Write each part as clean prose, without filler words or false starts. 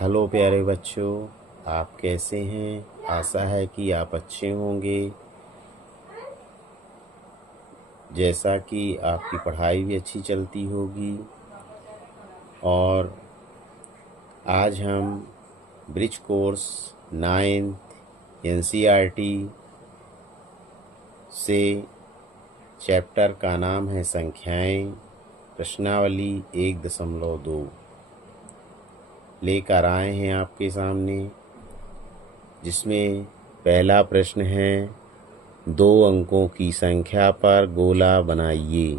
Hello प्यारे बच्चों, आप कैसे हैं? आशा है कि आप अच्छे होंगे। जैसा कि आपकी पढ़ाई भी अच्छी चलती होगी। और आज हम ब्रिज कोर्स 9th NCERT से चैप्टर का नाम है संख्याएं, प्रश्नावली 1.2 लेकर आए हैं आपके सामने, जिसमें पहला प्रश्न है 2 अंकों की संख्या पर गोला बनाइए।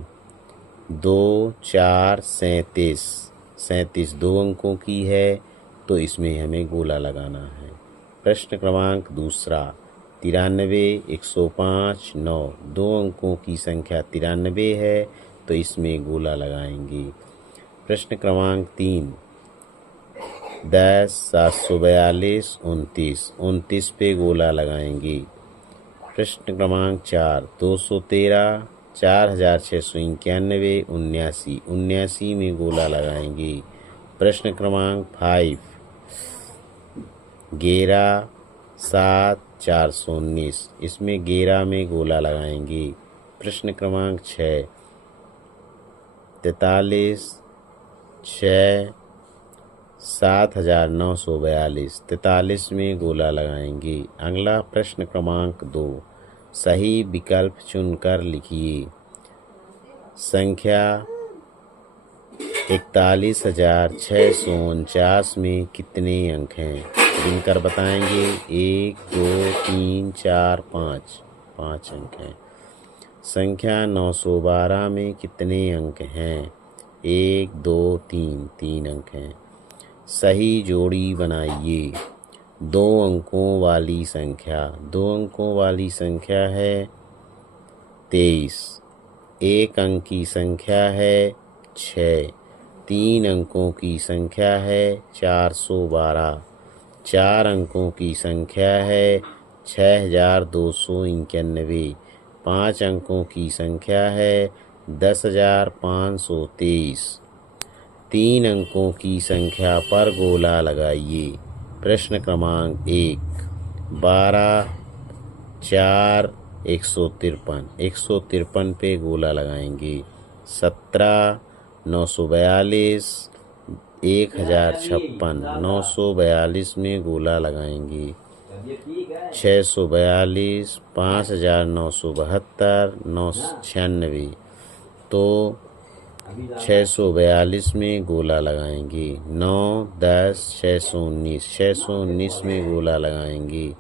2, 4, 37। 37 2 अंकों की है, तो इसमें हमें गोला लगाना है। प्रश्न क्रमांक दूसरा 93, 105, 9। 2 अंकों की संख्या 93 है, तो इसमें गोला लगाएंगे। प्रश्न क्रमांक 3 10, 742, 29। 29 पे गोला लगाएंगे। प्रश्न क्रमांक 4 213, 4691, 79। 79 में गोला लगाएंगे। प्रश्न क्रमांक 5 11, 7, 419। इसमें 11 में गोला लगाएंगे। प्रश्न क्रमांक 6 43, 6, 7942। 43 में गोला लगाएंगे। अगला प्रश्न क्रमांक 2 सही विकल्प चुनकर लिखिए। संख्या 41,649 में कितने अंक हैं? गिनकर बताएंगे। 1, 2, 3, 4, 5। 5 अंक हैं। संख्या 912 में कितने अंक हैं? 1, 2, 3। 3 अंक हैं। सही जोड़ी बनाइए। 2 अंकों वाली संख्या। 2 अंकों वाली संख्या है 23। 1 अंक की संख्या है 6। 3 अंकों की संख्या है 412। 4 अंकों की संख्या है 6291। 5 अंकों की संख्या है 10,523। 3 अंकों की संख्या पर गोला लगाइए। प्रश्न क्रमांक 1 12, 4, 153। 153 पे गोला लगाएंगे। 17, 942, 1056। 942 में गोला लगाएंगे। 642, 5972, 996। तो 642 में गोला लगाएंगे। 9, 10, 619। 619 में गोला लगाएंगे।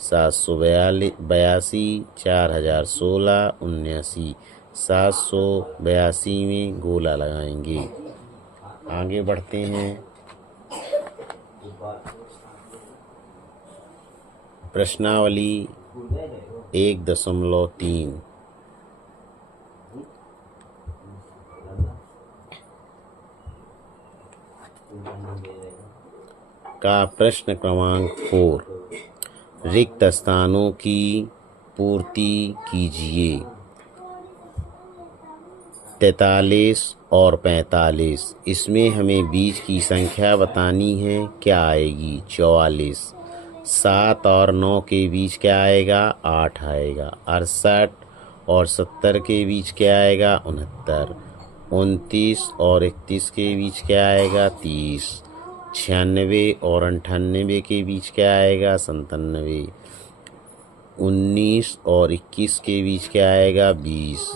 782, 4016, 79। 782 में गोला लगाएंगे। आगे बढ़ते हैं। प्रश्नावली 1.3 का प्रश्न क्रमांक 4 रिक्त स्थानों की पूर्ति कीजिए। 43 और 45। इसमें हमें बीच की संख्या बतानी है। क्या आएगी? 44। 7 और 9 के बीच क्या आएगा? 8 आएगा। 68 और 70 के बीच क्या आएगा? 69। 29 और 31 के बीच क्या आएगा? 30। 96 और 98 के बीच क्या आएगा? 97। 19 और 21 के बीच क्या आएगा? 20।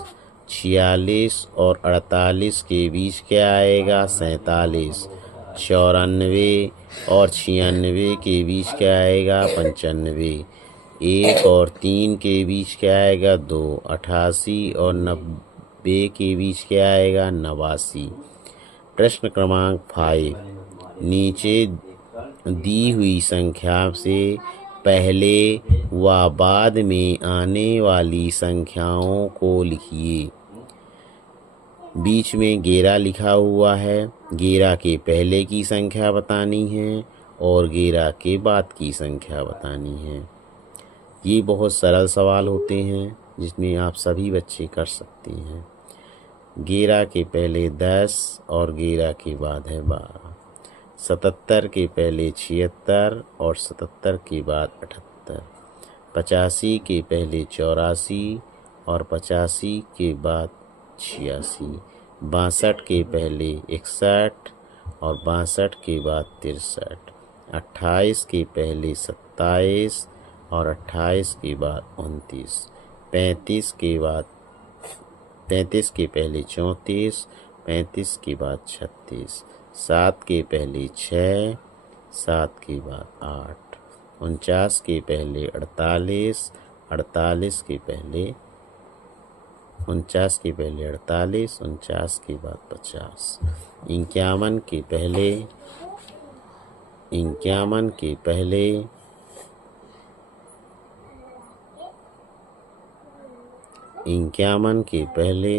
46 और 48 के बीच क्या आएगा? 47। 94 और 96 के बीच क्या आएगा? 95। 1 और 3 के बीच क्या आएगा? 2। 88 और 90 के बीच क्या आएगा? 89। प्रश्न क्रमांक 5 नीचे दी हुई संख्या से पहले व बाद में आने वाली संख्याओं को लिखिए। बीच में 11 लिखा हुआ है। 11 के पहले की संख्या बतानी है और 11 के बाद की संख्या बतानी है। ये बहुत सरल सवाल होते हैं, जिसमें आप सभी बच्चे कर सकते हैं। 11 के पहले 10 और 11 के बाद है 12। 77 के पहले 76 और 77 के बाद 78, 85 के पहले 84 और 85 के बाद 86, 62 के पहले 61 और 62 के बाद 63, 28 के पहले 27 और 28 के बाद 29, 35 के बाद 35 के पहले 34, 35 के बाद 36, 7 के पहले 6, 7 के बाद 8, 49 के पहले 48, 48 के पहले 49 के पहले 48, 49 के बाद 50, 51 के पहले 51 के पहले 51 के पहले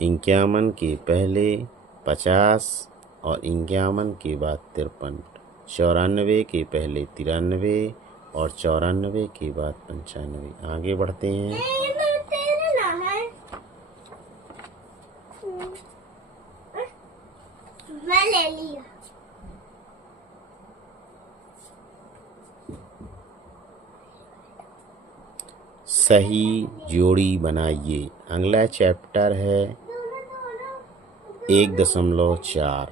51 के पहले 50 और 51 के बाद 53, 94 के पहले 93 और 94 के बाद 95। आगे बढ़ते हैं। मैं ले लिया। सही जोड़ी बनाइए। अगला चैप्टर है 1.4।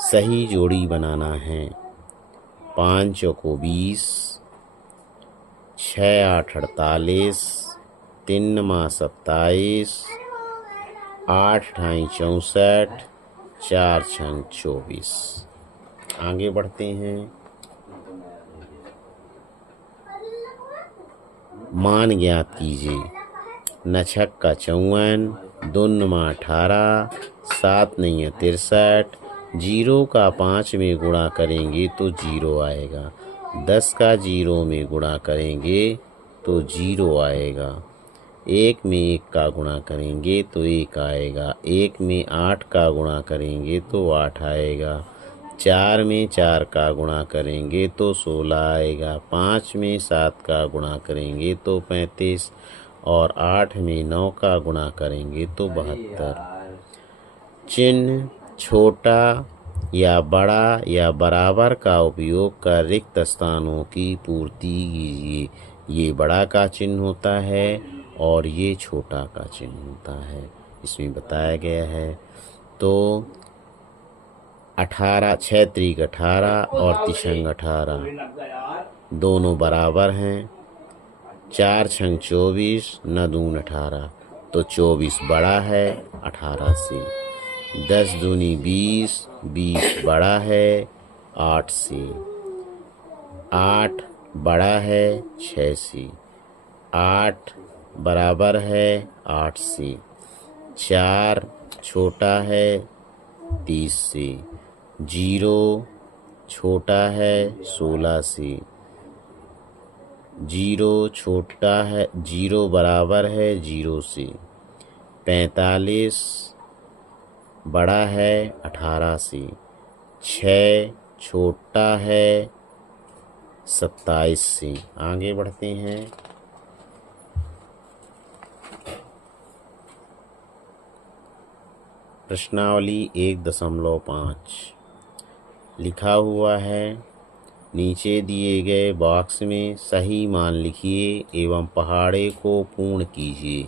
सही जोड़ी बनाना है। 5 चौको 20, 6 8 48, 3 9 27, 8 ढाई 64, 4 6 24। आगे बढ़ते हैं। मान ज्ञात कीजिए। न छक्का 54, 2 9 18, 7 9 63, 0 का 5 में गुणा करेंगे तो 0 आएगा। 10 का 0 में गुणा करेंगे तो 0 आएगा। 1 में 1 का गुणा करेंगे तो 1 आएगा। 1 में 8 का गुणा करेंगे तो 8 आएगा। 4 में 4 का गुणा करेंगे तो 16 आएगा। 5 में 7 का गुणा करेंगे तो 35 और 8 में 9 का गुणा करेंगे तो 72। चिन्ह छोटा या बड़ा या बराबर का उपयोग कर रिक्त स्थानों की पूर्ति कीजिए। ये बड़ा का चिन्ह होता है और ये छोटा का चिन्ह होता है, इसमें बताया गया है। तो 18, 6 त्रिक 18 और तिशंग 18 दोनों बराबर हैं। 4 छंग 24, न दून 18, तो 24 बड़ा है 18 से। 10 दूनी 20, 20 बड़ा है 8 से। 8 बड़ा है 6 से। 8 बराबर है 8 से। 4 छोटा है 30 से। 0 छोटा है 16 से। 0 छोटा है 0 बराबर है 0 से। 45 बड़ा है 18 से। 6 छोटा है 27 से। आगे बढ़ते हैं। प्रश्नावली 1.5 लिखा हुआ है। नीचे दिए गए बॉक्स में सही मान लिखिए एवं पहाड़े को पूर्ण कीजिए।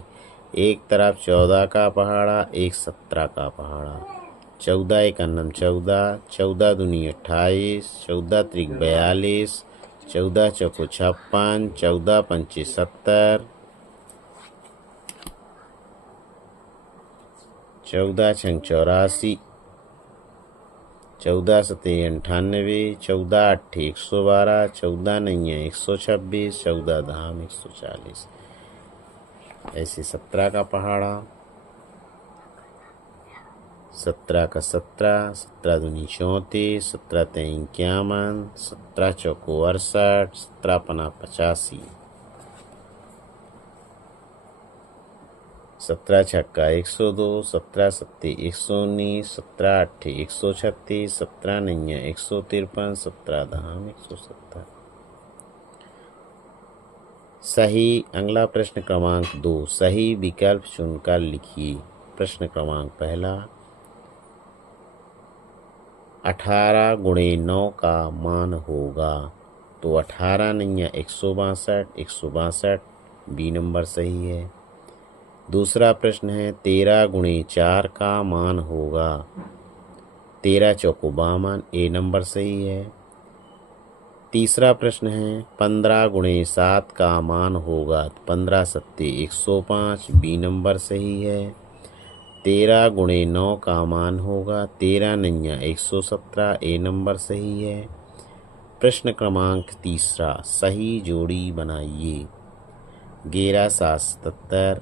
एक तरफ 14 का पहाड़ा, एक 17 का पहाड़ा। 14 एक अन्नम 14, 14 दूनी 28, 14 त्रिक 42, 14 चौको 56, 14 पंचे 70, 14 छंग 84, 14 सते 98, 14 अट्ठे 112, 14 नैया 126, 14 धाम 140। ऐसे 17 का पहाड़ा। 17 का 17, 17 दूनी 34, 17 तेईं 51, 17 चौको 68, 17 पना 85, 17 छक्का 102, 17 सत्ते 119, 17 अट्ठे 136, 17 नैया 153, 17 धाम 170। सही अगला प्रश्न क्रमांक 2 सही विकल्प चुनकर लिखिए। प्रश्न क्रमांक पहला 18 गुणे 9 का मान होगा। तो 18 नहीं है 162 बी नंबर सही है। दूसरा प्रश्न है 13 गुणे 4 का मान होगा। 13 चौको 52 ए नंबर सही है। तीसरा प्रश्न है 15 गुणे 7 का मान होगा। 15 सत्ते 105 बी नंबर सही है। 13 गुणे 9 का मान होगा। 13 नैया 117 ए नंबर सही है। प्रश्न क्रमांक तीसरा सही जोड़ी बनाइए। 11 7 77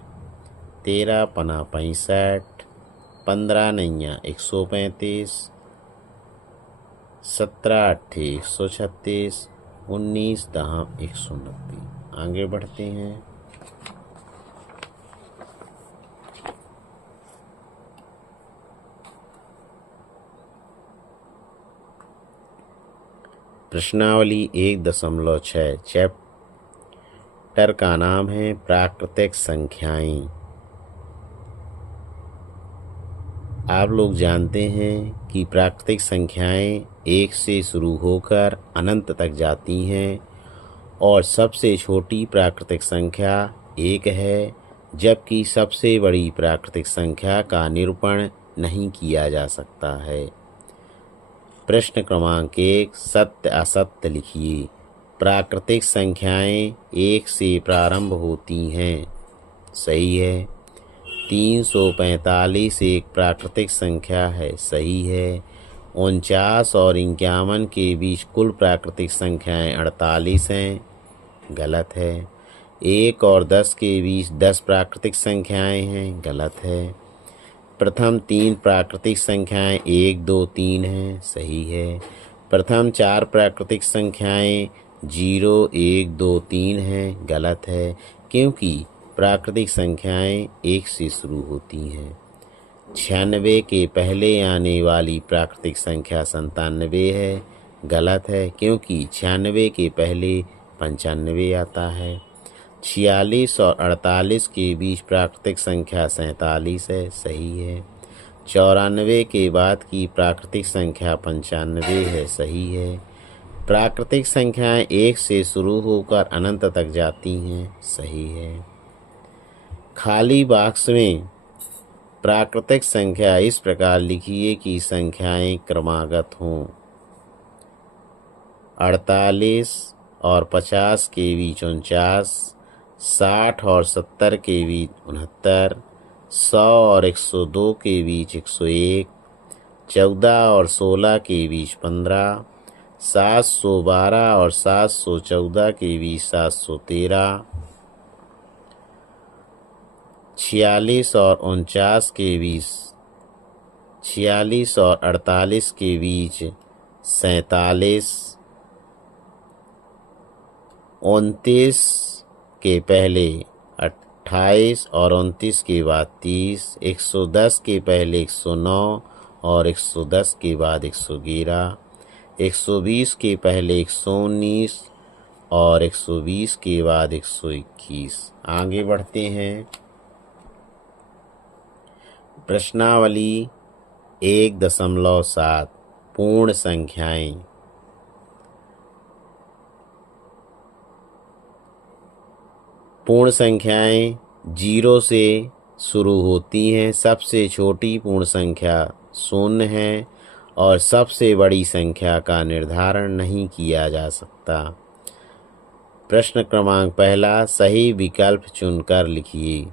13 पना 65 15 नैया 135 17 अट्ठे 136 19 दहा 190। आगे बढ़ते हैं। प्रश्नावली 1.6 चैप्टर का नाम है प्राकृतिक संख्याएं। आप लोग जानते हैं कि प्राकृतिक संख्याएं 1 से शुरू होकर अनंत तक जाती हैं और सबसे छोटी प्राकृतिक संख्या 1 है, जबकि सबसे बड़ी प्राकृतिक संख्या का निरूपण नहीं किया जा सकता है। प्रश्न क्रमांक 1 सत्य असत्य लिखिए। प्राकृतिक संख्याएं 1 से प्रारंभ होती हैं। सही है। 345 एक प्राकृतिक संख्या है। सही है। 49 और 51 के बीच कुल प्राकृतिक संख्याएं 48 हैं। गलत है। 1 और 10 के बीच 10 प्राकृतिक संख्याएं हैं। गलत है। प्रथम 3 प्राकृतिक संख्याएं 1 2 3 हैं। सही है। प्रथम 4 प्राकृतिक संख्याएं 0 1 2 3 हैं। गलत है, क्योंकि प्राकृतिक संख्याएं 1 से शुरू होती हैं। 96 के पहले आने वाली प्राकृतिक संख्या 97 है। गलत है, क्योंकि 96 के पहले 95 आता है। 46 और 48 के बीच प्राकृतिक संख्या 47 है। सही है। 94 के बाद की प्राकृतिक संख्या 95 है। सही है। प्राकृतिक संख्याएं 1 से शुरू होकर अनंत तक जाती हैं। सही है। खाली बॉक्स में प्राकृतिक संख्या इस प्रकार लिखिए कि संख्याएं क्रमागत हों। 48 और 50 के बीच 49, 60 और 70 के बीच 69, 100 और 102 के बीच 101, 14 और 16 के बीच 15, 712 और 714 के बीच 713, 46 और 49 के बीच 46 और 48 के बीच 47, 29 के पहले 28 और 29 के बाद 30, 110 के पहले 109 और 110 के बाद 111, 120 के पहले 119 और 120 के बाद 121। आगे बढ़ते हैं। प्रश्नावली 1.7 पूर्ण संख्याएं। पूर्ण संख्याएं 0 से शुरू होती हैं। सबसे छोटी पूर्ण संख्या 0 है और सबसे बड़ी संख्या का निर्धारण नहीं किया जा सकता। प्रश्न क्रमांक पहला सही विकल्प चुनकर लिखिए।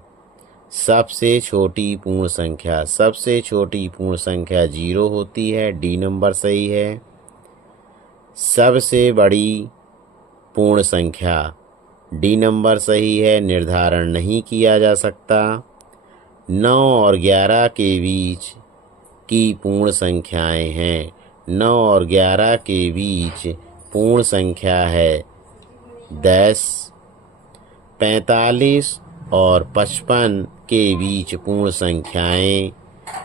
सबसे छोटी पूर्ण संख्या, सबसे छोटी पूर्ण संख्या 0 होती है। डी नंबर सही है। सबसे बड़ी पूर्ण संख्या डी नंबर सही है, निर्धारण नहीं किया जा सकता। 9 और 11 के बीच की पूर्ण संख्याएं हैं। 9 और 11 के बीच पूर्ण संख्या है 10। 45 और 55 के बीच पूर्ण संख्याएं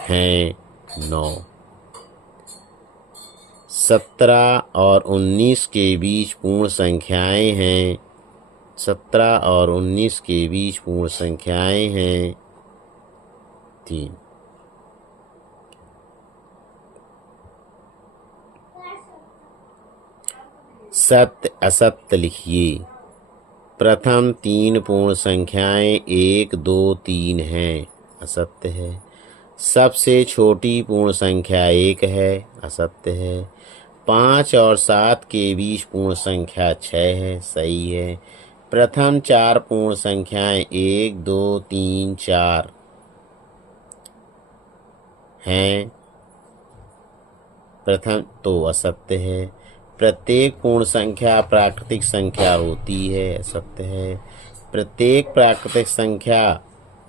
हैं 9। 17 और 19 के बीच पूर्ण संख्याएं हैं 17 और 19 के बीच पूर्ण संख्याएं हैं 3। सत्य असत्य लिखिए। प्रथम 3 पूर्ण संख्याएं 1, 2, 3 हैं, असत्य है। सबसे छोटी पूर्ण संख्या 1 है, असत्य है। 5 और 7 के बीच पूर्ण संख्या 6 है, सही है। प्रथम 4 पूर्ण संख्याएं 1, 2, 3, 4 हैं, प्रथम तो असत्य है। प्रत्येक पूर्ण संख्या प्राकृतिक संख्या होती है, असत्य है। प्रत्येक प्राकृतिक संख्या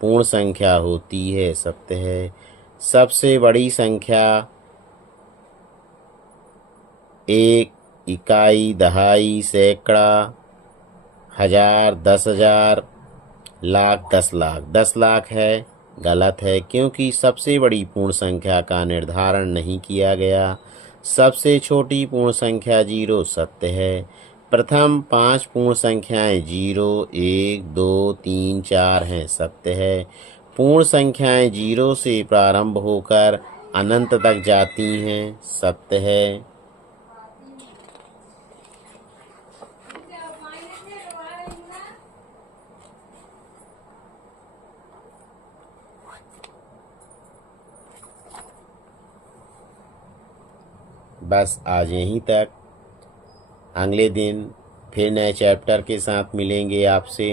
पूर्ण संख्या होती है, सत्य है। सबसे बड़ी संख्या 1, इकाई, दहाई, सैकड़ा, हजार, 10,000, लाख, 10 लाख। 10 लाख है, गलत है, क्योंकि सबसे बड़ी पूर्ण संख्या का निर्धारण नहीं किया गया। सबसे छोटी पूर्ण संख्या 0, सत्य है। प्रथम 5 पूर्ण संख्याएं 0, 1, 2, 3, 4 हैं, सत्य है। पूर्ण संख्याएं 0 से प्रारंभ होकर अनंत तक जाती हैं, सत्य है। बस आज यहीं तक। अगले दिन फिर नए चैप्टर के साथ मिलेंगे आपसे।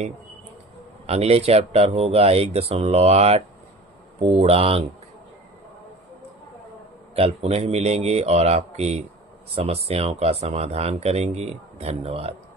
अगले चैप्टर होगा 1.8 पूर्णांक। कल पुनः मिलेंगे और आपकी समस्याओं का समाधान करेंगे। धन्यवाद।